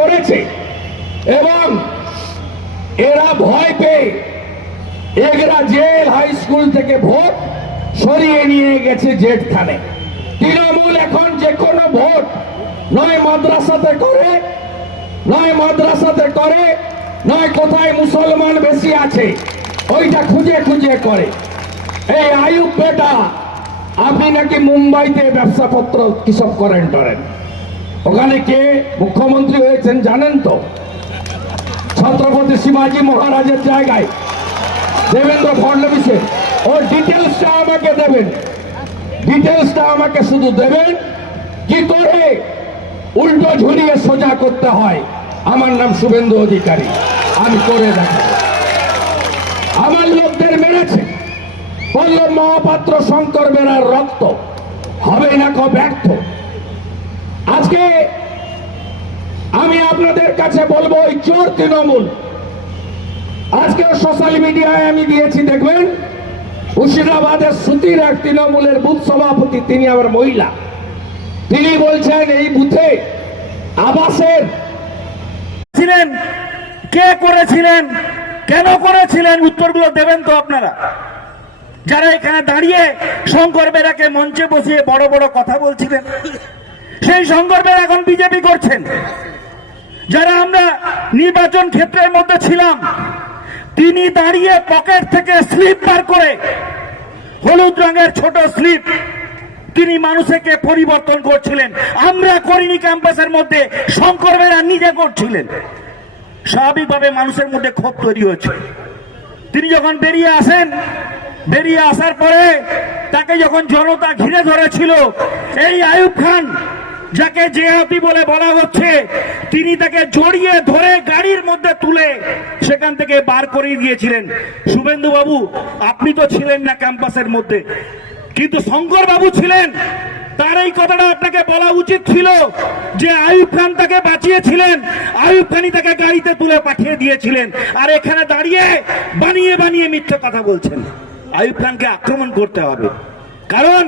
করেছে এবং এরা ভয় পেয়ে এগরা জেল হাই স্কুল থেকে ভোট সরিয়ে নিয়ে গেছে জেঠখানে। তৃণমূল এখন যে কোনো ভোট নয় মাদ্রাসাতে করে, নয় কোথায় মুসলমান বেশি আছে ওইটা খুঁজে খুঁজে করে। এই আয়ুব বেটা, আপনি নাকি মুম্বাইতে ব্যবসাপত্র কিসব করেন টরেন, ওখানে কে মুখ্যমন্ত্রী হয়েছেন জানেন তো? ছত্রপতি শিবাজী মহারাজের জায়গায় দেবেন্দ্র ফডনবিসের। ওর ডিটেলসটা আমাকে দেবেন, ডিটেলসটা আমাকে শুধু দেবেন, কি করে উল্টো ঝুলিয়ে সোজা করতে হয়। আমার নাম শুভেন্দু অধিকারী, আমি করে দেখাবো। আমার লোকদের মেরেছে, পল্লব মহাপাত্র, শঙ্কর বেরার রক্ত হবে না কো ব্যর্থ। আজকে আমি আপনাদের কাছে বলবো, ওই চোর তৃণমূল, আজকে সোশ্যাল মিডিয়ায় আমি দিয়েছি, দেখবেন মুর্শিদাবাদের সুতির এক তৃণমূলের বুথ সভাপতি, তিনি আবার মহিলা, তিনি বলছেন এই বুথে আবাসের ছিলেন, কে করেছিলেন, কেন করেছিলেন, উত্তরগুলো দেবেন তো আপনারা। যারা এখানে দাঁড়িয়ে শঙ্কর বেরাকে মঞ্চে বসিয়ে বড় বড় কথা বলছিলেন, সেই শঙ্কর বেরা এখন বিজেপি করছেন। যারা আমরা নির্বাচন ক্ষেত্রের মধ্যে ছিলাম, তিনি দাঁড়িয়ে পকেট থেকে স্লিপ বার করে, হলুদ রঙের ছোট স্লিপ, তিনি মানুষকে পরিবর্তন করছিলেন। আমরা করিনি, ক্যাম্পাসের মধ্যে শঙ্কর বেরা নিজে করছিলেন। স্বাভাবিকভাবে মানুষের মধ্যে ক্ষোভ তৈরি হয়েছে। তিনি যখন বেরিয়ে আসেন, বেরিয়ে আসার পরে তাকে যখন জনতা ঘিরে ধরেছিল, এই আয়ুব খান, যাকে জেহাদি বলে বলা হচ্ছে, তিনি তাকে জড়িয়ে ধরে গাড়ির মধ্যে তুলে সেখান থেকে বার করে দিয়েছিলেন। শুভেন্দু বাবু, আপনি তো ছিলেন না ক্যাম্পাসের মধ্যে, কিন্তু শঙ্কর বাবু ছিলেন। তার এই কথাটা আপনাকে বলা উচিত ছিল যে আয়ুব খান তাকে বাঁচিয়েছিলেন, আয়ুব খানই তাকে গাড়িতে তুলে পাঠিয়ে দিয়েছিলেন। আর এখানে দাঁড়িয়ে বানিয়ে বানিয়ে মিথ্যে কথা বলছেন। আয়ুব খানকে আক্রমণ করতে হবে, কারণ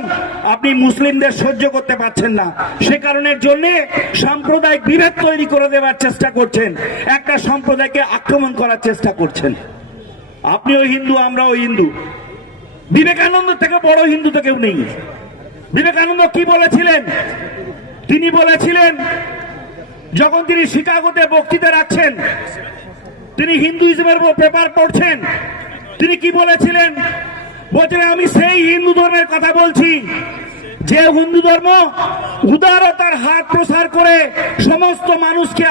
আপনি মুসলিমদের সহ্য করতে পারছেন না। সে কারণের জন্য সাম্প্রদায়িক বিভেদ তৈরি করে দেওয়ার চেষ্টা করছেন, একটা সম্প্রদায়কে আক্রমণ করার চেষ্টা করছেন। আপনিও হিন্দু, আমরাও হিন্দু, বিবেকানন্দ থেকে বড় হিন্দু তো কেউ নেই। বিবেকানন্দ কি বলেছিলেন? তিনি বলেছিলেন, যখন তিনি শিকাগোতে বক্তৃতা রাখছেন, তিনি হিন্দুইজমের পেপার পড়ছেন, তিনি কি বলেছিলেন? বলছেন, আমি সেই হিন্দু ধর্মের কথা বলছি যে হিন্দু ধর্ম উদারতার হাত প্রসার করে সমস্ত মানুষকে